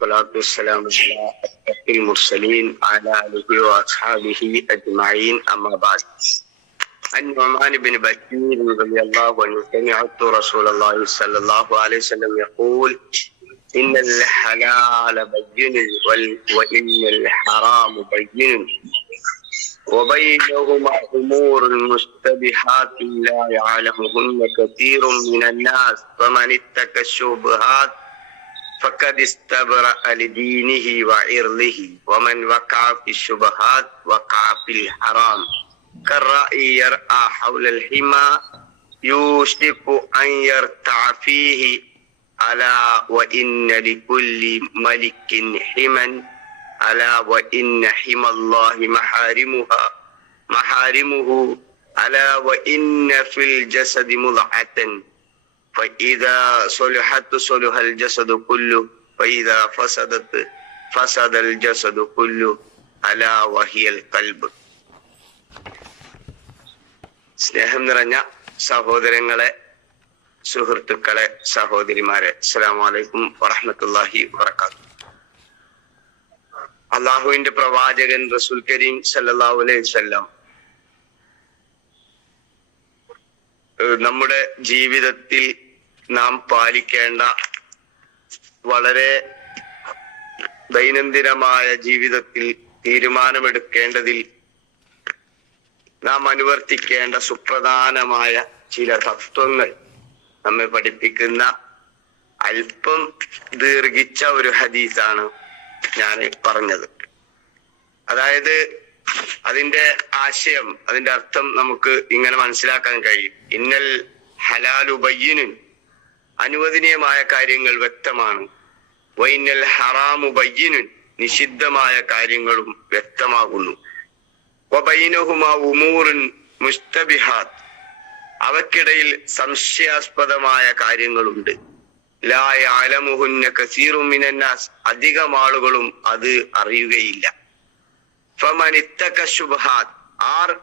والصلاة والسلام على المرسلين على آله وأصحابه أجمعين أما بعد. عن نعمان بن بشير رضي الله عنه سمعت رسول الله صلى الله عليه وسلم يقول إن الحلال بين وإن الحرام بين. وبينهما أمور مشتبهات لا يعلمهن كثير من الناس فمن اتقى الشبهات فقد استبرأ لدينه وعرضه ومن وقع في الشبهات وقع في الحرام. كالرأي يرأى حول الحمى يوشك أن يرتع فيه. ألا وإن لكل ملك حما ألا وإن حمى الله محارمها. محارمه. ألا وإن في الجسد مضعة. فإذا صلحت صلح الجسد كله فإذا فسدت فسد الجسد كله ألا وهي القلب സ്നേഹം നിറഞ്ഞ സഹോദരങ്ങളെ സുഹൃത്തുക്കളെ സഹോദരിമാരെ അസ്സലാമു അലൈക്കും വറഹ്മത്തുള്ളാഹി വബറകാതുഹു അള്ളാഹുവിന്റെ പ്രവാചകൻ റസൂൽ കരീം സല്ലല്ലാഹു അലൈഹി വസല്ലം ഏഹ് നമ്മുടെ ജീവിതത്തിൽ നാം പാലിക്കേണ്ട വളരെ ദൈനംദിനമായ ജീവിതത്തിൽ തീരുമാനമെടുക്കേണ്ടതിൽ നാം അനുവർത്തിക്കേണ്ട സുപ്രധാനമായ ചില തത്വങ്ങൾ നമ്മെ പഠിപ്പിക്കുന്ന അല്പം ദീർഘിച്ച ഒരു ഹദീസാണ് ഞാൻ പറഞ്ഞത്. അതായത് അതിന്റെ ആശയം അതിന്റെ അർത്ഥം നമുക്ക് ഇങ്ങനെ മനസ്സിലാക്കാൻ കഴിയും. ഇന്നൽ ഹലാലു ബയ്യനുൻ അനുവദനീയമായ കാര്യങ്ങൾ വ്യക്തമാണ്. വൈനൽ ഹറാമു ബയ്യനു നിഷിദ്ധമായ കാര്യങ്ങളും വ്യക്തമാകുന്നു. ഉമൂറിൻ മുസ്തബിഹാത്ത് അവക്കിടയിൽ സംശയാസ്പദമായ കാര്യങ്ങളുണ്ട്. ലായ യഅലമുഹുന്ന കസീറും മിനന്നാസ് അധികം ആളുകളും അത് അറിയുകയില്ല. ഫമനിത്തക ശുബ്ഹാത്ത് ആർ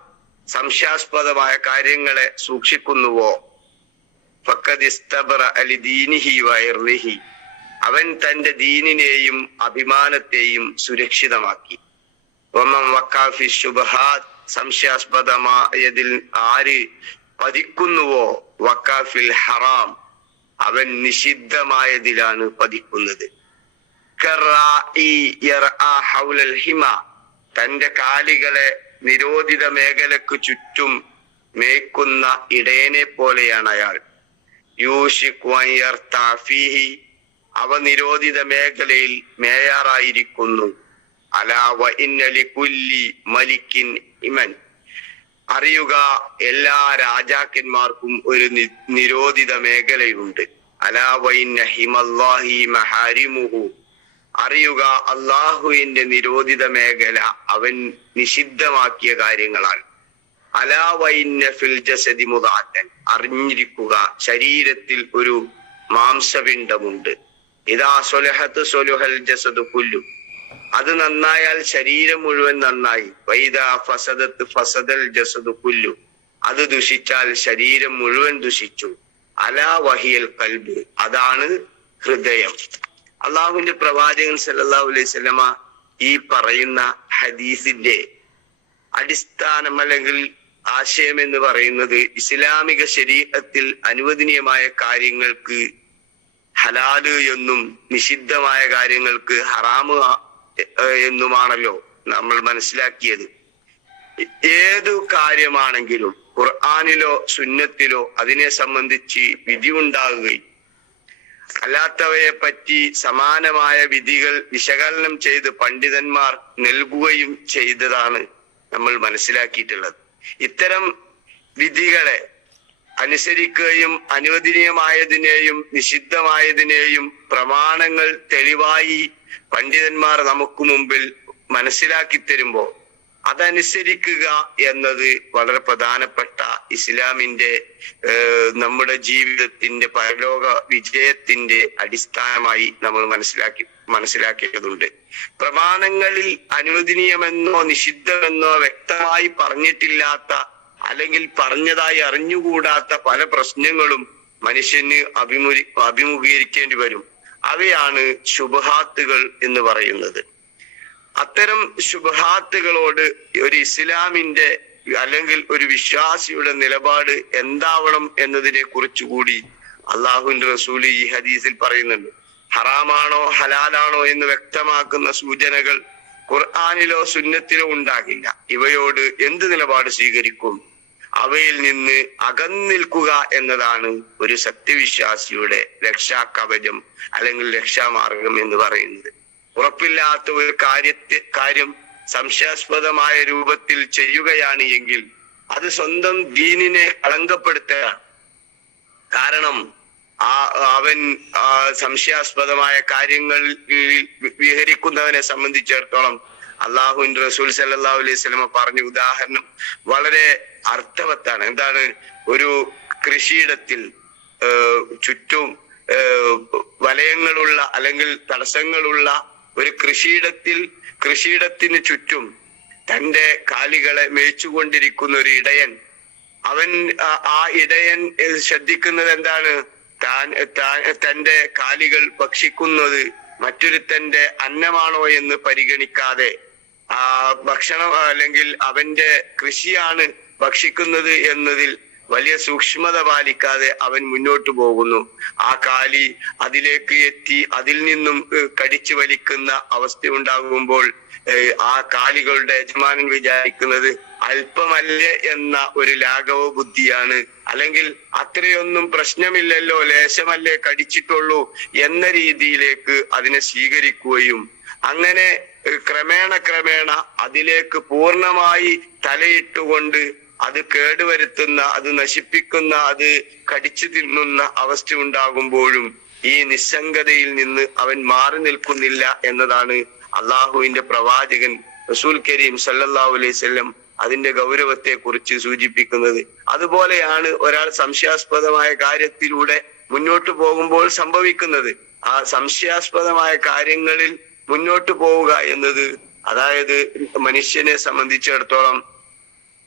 സംശയാസ്പദമായ കാര്യങ്ങളെ സൂക്ഷിക്കുന്നുവോ? അവൻ തന്റെ ദീനിനെയും അഭിമാനത്തെയും സുരക്ഷിതമാക്കി. സംശയാസ്പദമായതിൽ ആര് പതിക്കുന്നുവോ? വക്കാഫിൽ ഹറാം. അവൻ നിഷിദ്ധമായതിലാണ് പതിക്കുന്നത്. തന്റെ കാലികളെ നിരോധിത മേഖലക്ക് ചുറ്റും മേക്കുന്ന ഇടയനെ പോലെയാണ് അയാൾ. യർതാ അവ നിരോധിത മേഖലയിൽ മേയാറായിരിക്കുന്നു. അലാവ ഇന്നലി കുല്ലി മലിക്കിൻ ഇമൻ. അറിയുക എല്ലാ രാജാക്കന്മാർക്കും ഒരു നിരോധിത മേഖലയുണ്ട്. അറിയുക അള്ളാഹുവിന്റെ നിരോധിത മേഖല അവൻ നിഷിദ്ധമാക്കിയ കാര്യങ്ങളാണ്. അലാ വൈന്ന ഫിൽ ജസദി മുദാത്തൻ. അറിഞ്ഞിരിക്കുക ശരീരത്തിൽ ഒരു മാംസപിണ്ഡമുണ്ട്. ഇതാ സൊലഹത്ത് സൊലുഹൽ ജസദ് പുല്ലു. അത് നന്നായാൽ ശരീരം മുഴുവൻ നന്നായി. വൈദാ ഫസദത്ത് ഫസദൽ ജസദ് പുല്ലു. അത് ദുഷിച്ചാൽ ശരീരം മുഴുവൻ ദുഷിച്ചു. അലാ വഹിയൽ കൽബ്. അതാണ് ഹൃദയം. അള്ളാഹുവിന്റെ പ്രവാചകൻ സല്ലല്ലാഹു അലൈഹി വസല്ലമ ഈ പറയുന്ന ഹദീസിന്റെ അടിസ്ഥാനം അല്ലെങ്കിൽ ആശയം എന്ന് പറയുന്നത് ഇസ്ലാമിക ശരീരത്തിൽ അനുവദനീയമായ കാര്യങ്ങൾക്ക് ഹലാൽ എന്നും നിഷിദ്ധമായ കാര്യങ്ങൾക്ക് ഹറാമ് എന്നുമാണല്ലോ നമ്മൾ മനസ്സിലാക്കിയത്. ഏതു കാര്യമാണെങ്കിലും ഖുർആാനിലോ സുന്നത്തിലോ അതിനെ സംബന്ധിച്ച് വിധി ഉണ്ടാകുകയും അല്ലാത്തവയെ പറ്റി സമാനമായ വിധികൾ വിശകലനം ചെയ്ത് പണ്ഡിതന്മാർ നൽകുകയും ചെയ്തതാണ് നമ്മൾ മനസ്സിലാക്കിയിട്ടുള്ളത്. ഇത്തരം വിധികളെ അനുസരിക്കുകയും അനുവദനീയമായതിനെയും നിഷിദ്ധമായതിനെയും പ്രമാണങ്ങൾ തെളിവായി പണ്ഡിതന്മാർ നമുക്ക് മുമ്പിൽ മനസ്സിലാക്കി തരുമ്പോ അതനുസരിക്കുക എന്നത് വളരെ പ്രധാനപ്പെട്ട ഇസ്ലാമിന്റെ നമ്മുടെ ജീവിതത്തിന്റെ പരലോക വിജയത്തിന്റെ അടിസ്ഥാനമായി നമ്മൾ മനസ്സിലാക്കി മനസ്സിലാക്കേണ്ടതുണ്ട് പ്രമാണങ്ങളിൽ അനുവദനീയമെന്നോ നിഷിദ്ധമെന്നോ വ്യക്തമായി പറഞ്ഞിട്ടില്ലാത്ത അല്ലെങ്കിൽ പറഞ്ഞതായി അറിഞ്ഞുകൂടാത്ത പല പ്രശ്നങ്ങളും മനുഷ്യന് അഭിമുഖി അഭിമുഖീകരിക്കേണ്ടി വരും. അവയാണ് ശുഭഹാത്തുകൾ എന്ന് പറയുന്നത്. അത്തരം ശുഭഹാത്തുകളോട് ഒരു ഇസ്ലാമിന്റെ അല്ലെങ്കിൽ ഒരു വിശ്വാസിയുടെ നിലപാട് എന്താവണം എന്നതിനെ കുറിച്ചുകൂടി അള്ളാഹുവിന്റെ റസൂൽ ഈ ഹദീസിൽ പറയുന്നുണ്ട്. ഹറാമാണോ ഹലാലാണോ എന്ന് വ്യക്തമാക്കുന്ന സൂചനകൾ ഖുർആാനിലോ സുന്നത്തിലോ ഉണ്ടാകില്ല. ഇവയോട് എന്ത് നിലപാട് സ്വീകരിക്കും? അവയിൽ നിന്ന് അകന്നിൽക്കുക എന്നതാണ് ഒരു സത്യവിശ്വാസിയുടെ രക്ഷാകവചം അല്ലെങ്കിൽ രക്ഷാമാർഗം എന്ന് പറയുന്നത്. ഉറപ്പില്ലാത്ത ഒരു കാര്യത്തെ കാര്യം സംശയാസ്പദമായ രൂപത്തിൽ ചെയ്യുകയാണ് എങ്കിൽ അത് സ്വന്തം ദീനിനെ കളങ്കപ്പെടുത്തുക. കാരണം അവൻ സംശയാസ്പദമായ കാര്യങ്ങൾ വിഹരിക്കുന്നവനെ സംബന്ധിച്ചിടത്തോളം അള്ളാഹുൻ റസൂൽ സല്ലാ അലൈഹി പറഞ്ഞ ഉദാഹരണം വളരെ അർത്ഥവത്താണ്. എന്താണ്? ഒരു കൃഷിയിടത്തിൽ ചുറ്റും വലയങ്ങളുള്ള അല്ലെങ്കിൽ തടസ്സങ്ങളുള്ള ഒരു കൃഷിയിടത്തിൽ കൃഷിയിടത്തിന് ചുറ്റും തന്റെ കാലികളെ മേച്ചുകൊണ്ടിരിക്കുന്ന ഒരു ഇടയൻ അവൻ ആ- ഇടയൻ ശ്രദ്ധിക്കുന്നത് എന്താണ്? താൻ തന്റെ കാലികൾ ഭക്ഷിക്കുന്നത് മറ്റൊരുത്തന്റെ അന്നമാണോ എന്ന് പരിഗണിക്കാതെ ആ ഭക്ഷണം അല്ലെങ്കിൽ അവന്റെ കൃഷിയാണ് ഭക്ഷിക്കുന്നത് എന്നതിൽ വലിയ സൂക്ഷ്മത പാലിക്കാതെ അവൻ മുന്നോട്ട് പോകുന്നു. ആ കാലി അതിലേക്ക് എത്തി അതിൽ നിന്നും കടിച്ചു വലിക്കുന്ന അവസ്ഥ ഉണ്ടാകുമ്പോൾ ആ കാലികളുടെ യജമാനൻ വിചാരിക്കുന്നത് അല്പമല്ലേ എന്ന ഒരു ലാഘവ ബുദ്ധിയാണ്. അല്ലെങ്കിൽ അത്രയൊന്നും പ്രശ്നമില്ലല്ലോ ലേശമല്ലേ കടിച്ചിട്ടുള്ളൂ എന്ന രീതിയിലേക്ക് അതിനെ സ്വീകരിക്കുകയും അങ്ങനെ ക്രമേണ ക്രമേണ അതിലേക്ക് പൂർണമായി തലയിട്ടുകൊണ്ട് അത് കേടുവരുത്തുന്ന അത് നശിപ്പിക്കുന്ന അത് കടിച്ചു തിന്നുന്ന അവസ്ഥ ഉണ്ടാകുമ്പോഴും ഈ നിസ്സംഗതയിൽ നിന്ന് അവൻ മാറി നിൽക്കുന്നില്ല എന്നതാണ് അള്ളാഹുവിന്റെ പ്രവാചകൻ റസൂൽ കരീം സല്ലല്ലാഹു അലൈഹി സ്വല്ലം അതിന്റെ ഗൗരവത്തെ കുറിച്ച് സൂചിപ്പിക്കുന്നത്. അതുപോലെയാണ് ഒരാൾ സംശയാസ്പദമായ കാര്യത്തിലൂടെ മുന്നോട്ട് പോകുമ്പോൾ സംഭവിക്കുന്നത്. ആ സംശയാസ്പദമായ കാര്യങ്ങളിൽ മുന്നോട്ട് പോവുക എന്നത് അതായത് മനുഷ്യനെ സംബന്ധിച്ചിടത്തോളം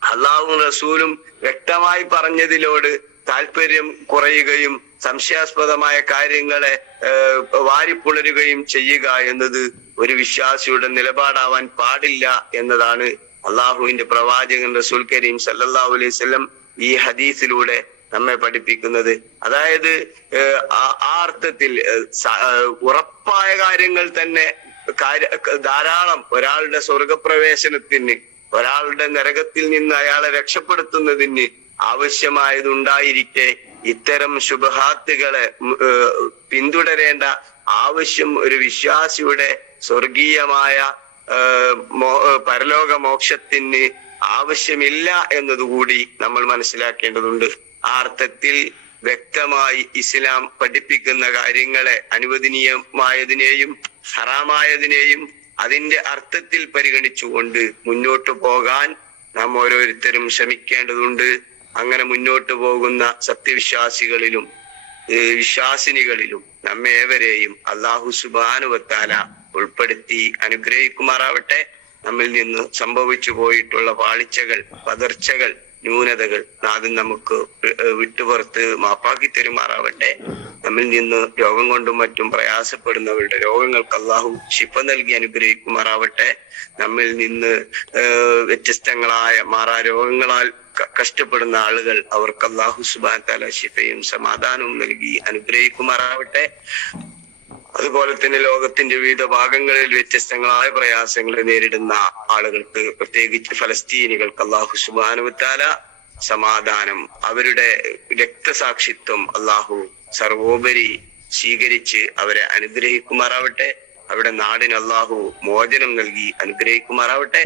അള്ളാഹും റസൂലും വ്യക്തമായി പറഞ്ഞതിലോട് താല്പര്യം കുറയുകയും സംശയാസ്പദമായ കാര്യങ്ങളെ വാരിപ്പുളരുകയും ചെയ്യുക എന്നത് ഒരു വിശ്വാസിയുടെ നിലപാടാവാൻ പാടില്ല എന്നതാണ് അള്ളാഹുവിന്റെ പ്രവാചകൻ റസൂൽ കരീം സല്ലല്ലാഹു അലൈഹി വസല്ലം ഈ ഹദീസിലൂടെ നമ്മെ പഠിപ്പിക്കുന്നത്. അതായത് ആ- അർത്ഥത്തിൽ ഉറപ്പായ കാര്യങ്ങൾ തന്നെ ധാരാളം ഒരാളുടെ സ്വർഗപ്രവേശനത്തിന് ഒരാളുടെ നരകത്തിൽ നിന്ന് അയാളെ രക്ഷപ്പെടുത്തുന്നതിന് ആവശ്യമായതുണ്ടായിരിക്കെ ഇത്തരം ശുഭഹാത്തുകളെ പിന്തുടരേണ്ട ആവശ്യം ഒരു വിശ്വാസിയുടെ സ്വർഗീയമായ പരലോക മോക്ഷത്തിന് ആവശ്യമില്ല എന്നതുകൂടി നമ്മൾ മനസ്സിലാക്കേണ്ടതുണ്ട്. ആ അർത്ഥത്തിൽ വ്യക്തമായി ഇസ്ലാം പഠിപ്പിക്കുന്ന കാര്യങ്ങളെ അനുവദനീയമായതിനെയും ഹറാമായതിനെയും അതിന്റെ അർത്ഥത്തിൽ പരിഗണിച്ചുകൊണ്ട് മുന്നോട്ട് പോകാൻ നാം ഓരോരുത്തരും ശ്രമിക്കേണ്ടതുണ്ട്. അങ്ങനെ മുന്നോട്ട് പോകുന്ന സത്യവിശ്വാസികളിലും വിശ്വാസിനികളിലും നമ്മേവരെയും അള്ളാഹു സുബാനുവത്താല ഉൾപ്പെടുത്തി അനുഗ്രഹിക്കുമാറാവട്ടെ. നമ്മിൽ നിന്ന് സംഭവിച്ചു പോയിട്ടുള്ള പാളിച്ചകൾ പതർച്ചകൾ ന്യൂനതകൾ നാദം നമുക്ക് വിട്ടുപുറത്ത് മാപ്പാക്കി തരുമാറാവട്ടെ. നമ്മിൽ നിന്ന് രോഗം കൊണ്ടും മറ്റും പ്രയാസപ്പെടുന്നവരുടെ രോഗങ്ങൾക്ക് അള്ളാഹു ശിപ്പ നൽകി അനുഗ്രഹിക്കുമാറാവട്ടെ. നമ്മിൽ നിന്ന് വ്യത്യസ്തങ്ങളായ മാറാ രോഗങ്ങളാൽ കഷ്ടപ്പെടുന്ന ആളുകൾ അവർക്ക് അള്ളാഹു സുബാൻ തല ശിഫയും സമാധാനവും നൽകി അനുഗ്രഹിക്കുമാറാവട്ടെ. അതുപോലെ തന്നെ ലോകത്തിന്റെ വിവിധ ഭാഗങ്ങളിൽ വ്യത്യസ്തങ്ങളായ പ്രയാസങ്ങളെ നേരിടുന്ന ആളുകൾക്ക് പ്രത്യേകിച്ച് ഫലസ്തീനികൾക്ക് അള്ളാഹു സുബാനുവത്താല സമാധാനം അവരുടെ രക്തസാക്ഷിത്വം അള്ളാഹു സർവോപരി സ്വീകരിച്ച് അവരെ അനുഗ്രഹിക്കുമാറാവട്ടെ. അവിടെ നാടിന് അള്ളാഹു മോചനം നൽകി അനുഗ്രഹിക്കുമാറാവട്ടെ.